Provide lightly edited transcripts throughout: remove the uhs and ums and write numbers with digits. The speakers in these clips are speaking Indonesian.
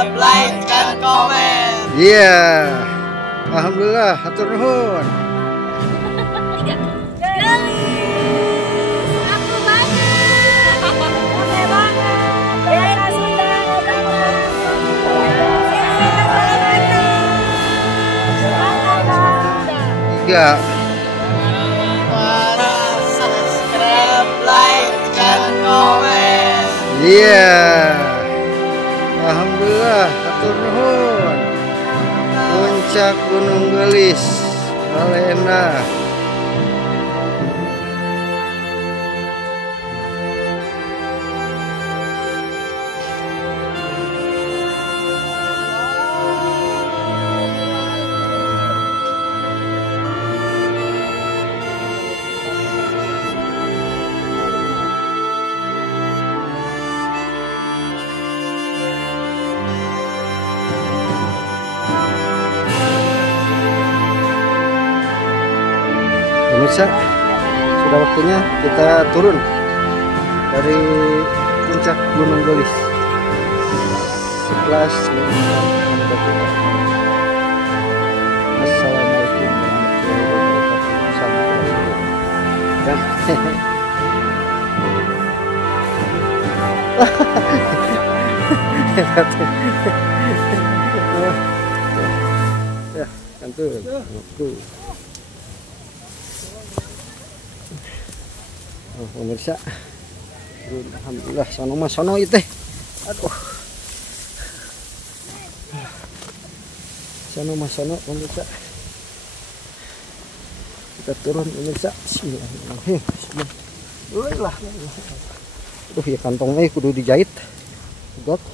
subscribe, like, dan komen. Iya. Alhamdulillah, hatur nuhun. Aku banget. Rame banget. Bella sudah datang. Tiga. Para subscribe, like, dan komen. Iya. Alhamdulillah, hatur nuhun. Puncak Gunung Gelis, Alena. Pemirsa, sudah waktunya kita turun dari puncak Gunung Gelis. 11.25. Assalamualaikum warahmatullahi wabarakatuh. Ya, kantun. Oh, pemirsa, alhamdulillah sono mas sono itu teh, aduh, sono mas sono pemirsa, kita turun pemirsa, Bismillahirrahmanirrahim. Aduh ya kantongnya kudu dijahit, god,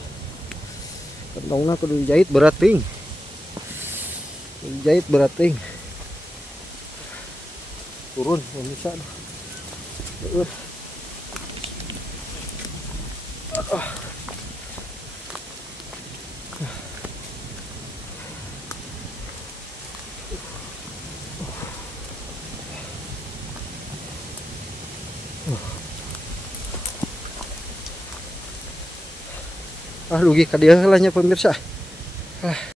kantongnya kudu dijahit berating, turun pemirsa. Rugi ka dia lah nya pemirsa.